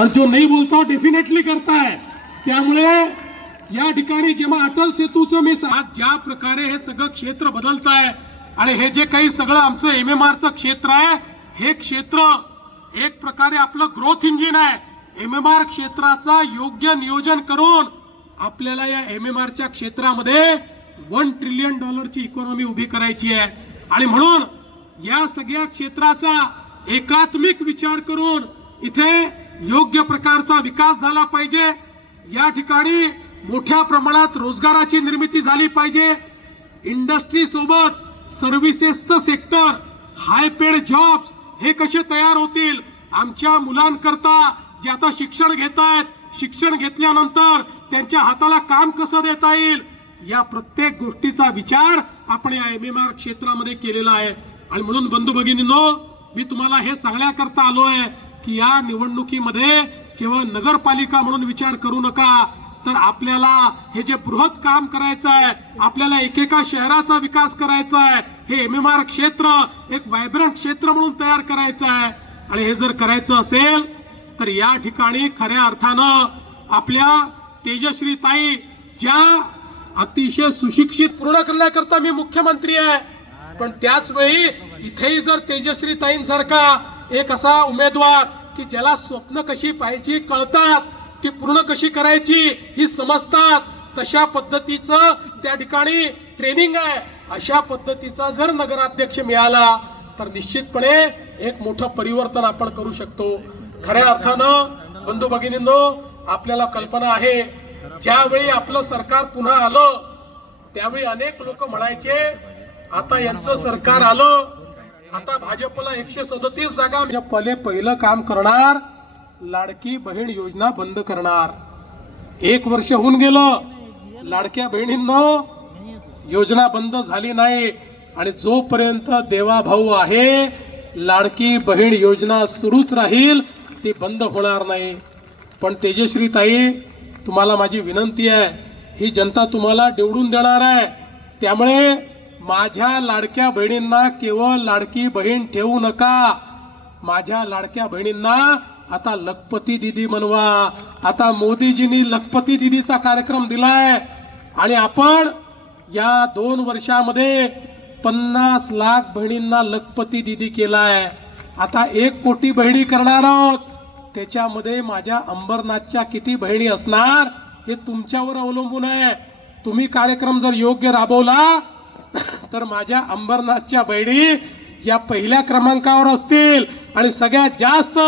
और जो नहीं बोलता हो डेफिनेटली करता है। त्यामुळे या ठिकाणी जेव्हा अटल सेतूचं मी आज ज्या प्रकारे हे सगळं क्षेत्र बदलत आहे आणि हे जे काही सगळं आमचं एमएमआरचं क्षेत्र आहे, हे क्षेत्र एक प्रकारे आपलं ग्रोथ इंजिन आहे। एमएमआर क्षेत्राचा योग्य नियोजन करून आपल्याला या एमएमआरच्या क्षेत्रामध्ये $1 ट्रिलियन ची इकॉनॉमी उभी करायची आहे आणि म्हणून या सगळ्या क्षेत्राचा एकात्मिक विचार करून इथे योग्य प्रकारचा विकास झाला पाहिजे। या ठिकाणी मोठ्या प्रमाणात रोजगाराची निर्मिती झाली पाहिजे। इंडस्ट्री सोबत सर्व्हिसेसचं सेक्टर, हाय पेड जॉब्स हे कसे तयार होतील, आमच्या मुलांकरता जे आता शिक्षण घेत आहेत, शिक्षण घेतल्यानंतर त्यांच्या हाताला काम कसं देता येईल, या प्रत्येक गोष्टीचा विचार आपण या एमएमआर क्षेत्रामध्ये केलेला आहे। आणि म्हणून बंधू भगिनींनो, मी तुम्हाला हे सांगण्याकरता आलो आहे की या निवडणुकीमध्ये केवळ नगरपालिका म्हणून विचार करू नका, तर आपल्याला हे जे बृहत काम करायचं आहे, आपल्याला एकेका शहराचा विकास करायचा आहे, हे एमएमआर क्षेत्र एक व्हायब्रंट क्षेत्र म्हणून तयार करायचं आहे। आणि हे जर करायचं असेल तर या ठिकाणी खऱ्या अर्थानं आपल्या तेजश्री ताई ज्या अतिशय सुशिक्षित पूर्ण करण्याकरता मी मुख्यमंत्री आहे, पण त्याच वेळी इथेही जर तेजश्री ताईंसारखा एक असा उमेदवार की ज्याला स्वप्न कशी पाहायची कळतात, ती पूर्ण कशी करायची ही समजतात, तशा पद्धतीचं त्या ठिकाणी ट्रेनिंग आहे, अशा पद्धतीचा जर नगराध्यक्ष मिळाला तर निश्चितपणे एक मोठं परिवर्तन आपण करू शकतो। खऱ्या अर्थानं बंधू भगिनींनो, आपल्याला कल्पना आहे ज्यावेळी आपलं सरकार पुन्हा आलं त्यावेळी अनेक लोक म्हणायचे आता यांचं सरकार आलं, आता भाजपला 137 जागा, पहिलं काम करणार लाडकी बहीण योजना बंद करणार। 1 वर्ष होऊन गेलं, लाडक्या बहिणींनो योजना बंद झाली नाही आणि जोपर्यंत देवाभाऊ आहे लाडकी बहीण योजना सुरूच राहील, ती बंद होणार नाही। पण तेजश्री ताई, तुम्हाला माझी विनंती आहे, ही जनता तुम्हाला निवडून देणार आहे, त्यामुळे माझ्या लाडक्या बहिणींना केवळ लाडकी बहीण ठेवू नका, माझ्या लाडक्या बहिणींना आता लखपती दीदी बनवा। आता मोदीजींनी लखपती दीदीचा कार्यक्रम दिलाय आणि आपण या 2 वर्षामध्ये 50 लाख बहिणींना लखपती दीदी केलाय। आता 1 कोटी बहिणी करणार आहोत, त्याच्यामध्ये माझ्या अंबरनाथच्या किती बहिणी असणार हे तुमच्यावर अवलंबून आहे। तुम्ही कार्यक्रम जर योग्य राबवला तर माझ्या अंबरनाथच्या बहिणी या पहिल्या क्रमांकावर असतील आणि सगळ्यात जास्त